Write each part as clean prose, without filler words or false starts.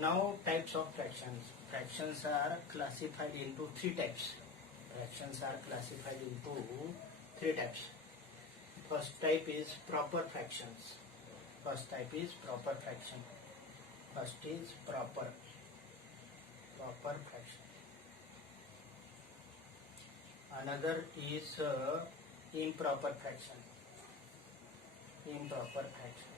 Now types of fractions. Fractions are classified into three types. Fractions are classified into three types. First type is proper fractions. First type is proper fraction. First is proper fraction. Another is improper fraction. Improper fraction.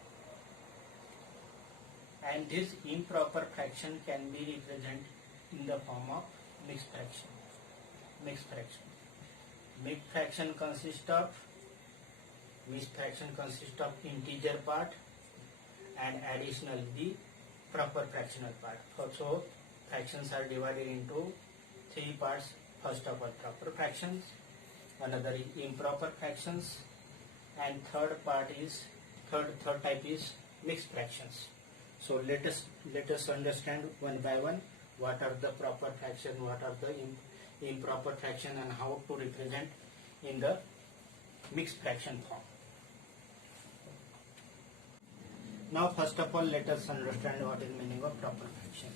And this improper fraction can be represented in the form of mixed fraction. Mixed fraction. Mixed fraction consists of integer part and additionally the proper fractional part. So fractions are divided into three parts. First of all, proper fractions, another is improper fractions, and third type is mixed fractions. So let us understand one by one what are the proper fraction, what are the improper fraction, and how to represent in the mixed fraction form. Now first of all, let us understand what is meaning of proper fraction.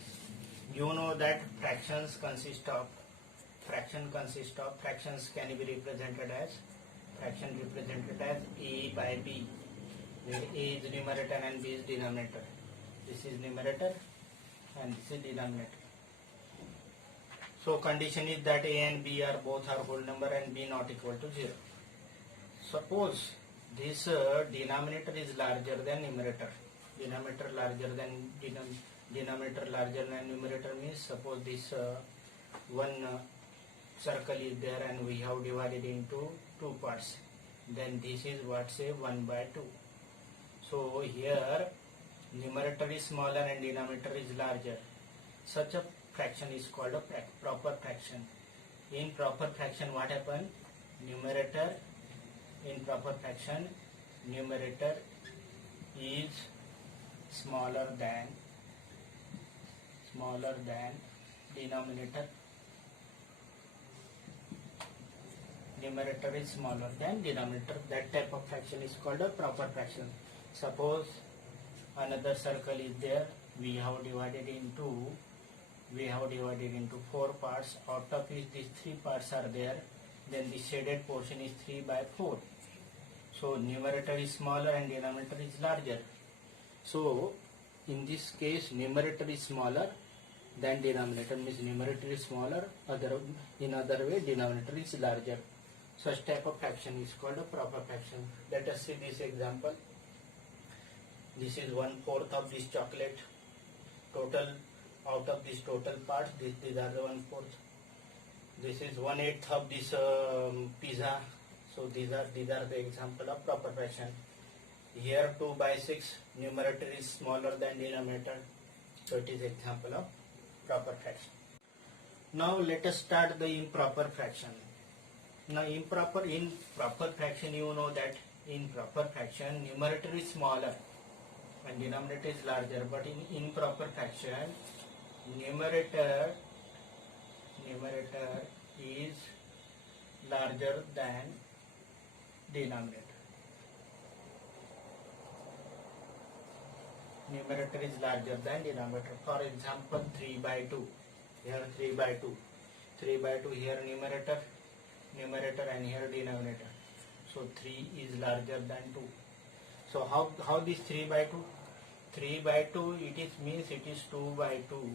You know that fractions can be represented as A by B, where A is numerator and B is denominator. This is numerator and this is denominator. So condition is that A and B are both whole number and B not equal to 0. Suppose this denominator is larger than numerator. Denominator larger than numerator means suppose this one circle is there and we have divided into two parts. Then this is what, say 1 by 2. So here numerator is smaller and denominator is larger. Such a fraction is called a proper fraction. In proper fraction, what happens? In proper fraction, numerator is smaller than denominator. Numerator is smaller than denominator. That type of fraction is called a proper fraction. Suppose another circle is there. We have divided into four parts. Out of which these three parts are there. Then the shaded portion is 3 by 4. So numerator is smaller and denominator is larger. So in this case, numerator is smaller than denominator, means numerator is smaller. In other way, denominator is larger. Such type of fraction is called a proper fraction. Let us see this example. This is 1/4 of this chocolate. Total, out of this total part, these are the 1/4. This is 1/8 of this pizza. So these are the example of proper fraction. Here 2 by 6, numerator is smaller than denominator. So it is example of proper fraction. Now let us start the improper fraction. Now in proper fraction, you know that in proper fraction numerator is smaller and denominator is larger, but in improper fraction numerator is larger than denominator. Numerator is larger than denominator. For example, 3 by 2. Here 3 by 2. 3 by 2, here numerator and here denominator. So 3 is larger than 2. So how this 3 by 2? 3 by 2 means it is 2 by 2.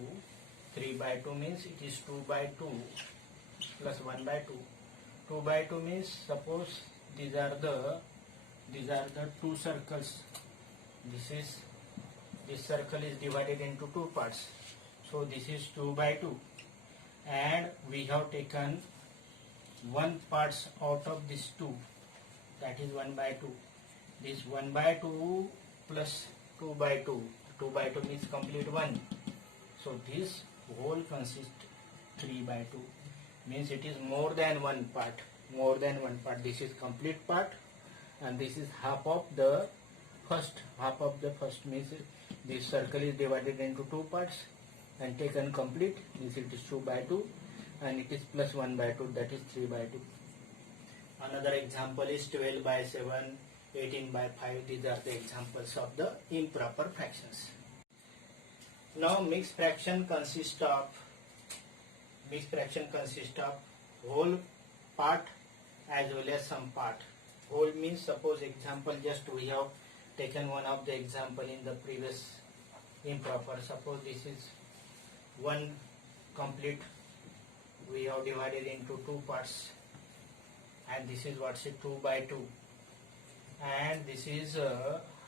3 by 2 means it is 2 by 2 plus 1 by 2. 2 by 2 means suppose these are the two circles. This circle is divided into two parts. So this is 2 by 2 and we have taken one part out of this 2, that is 1 by 2. This 1 by 2 plus 2 by 2. 2 by 2 means complete 1. So this whole consists 3 by 2. Means it is more than one part. This is complete part and this is half of the first. Half of the first means this circle is divided into two parts and taken complete, means it is 2 by 2 and it is plus 1 by 2, that is 3 by 2. Another example is 12 by 7, 18 by 5. These are the examples of the improper fractions. Now mixed fraction consists of whole part as well as some part. Whole means, suppose example, just we have taken one of the example in the previous improper. Suppose this is one complete, we have divided into two parts, and this is what's it 2 by 2, and this is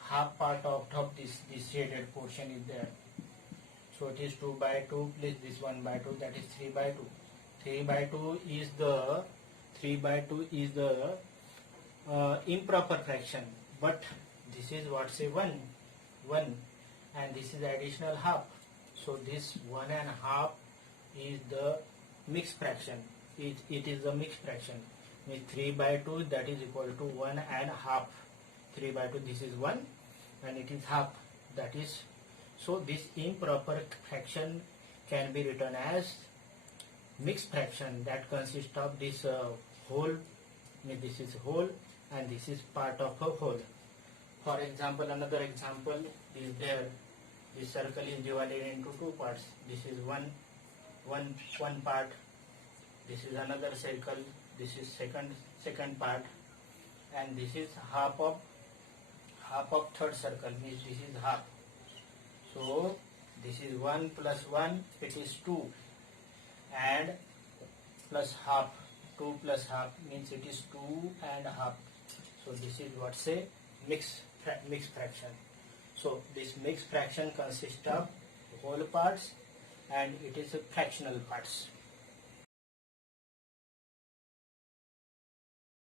half part of this shaded portion is there. So it is 2 by 2 plus this 1 by 2, that is 3 by 2. 3 by 2 is the improper fraction, but this is what say 1, and this is additional half. So this 1 and half is the mixed fraction. It is the mixed fraction. Means 3 by 2, that is equal to 1 and half. 3 by 2, this is 1 and it is half, that is. So this improper fraction can be written as mixed fraction, that consists of this whole, this is whole and this is part of a whole. For example, another example is there. This circle is divided into two parts. This is one part. This is another circle. This is second part, and this is half of third circle. Means this is half. So this is 1 plus 1, it is 2, and plus half. 2 plus half means it is 2 and half. So this is what say mixed fraction. So this mixed fraction consists of whole parts and it is a fractional parts.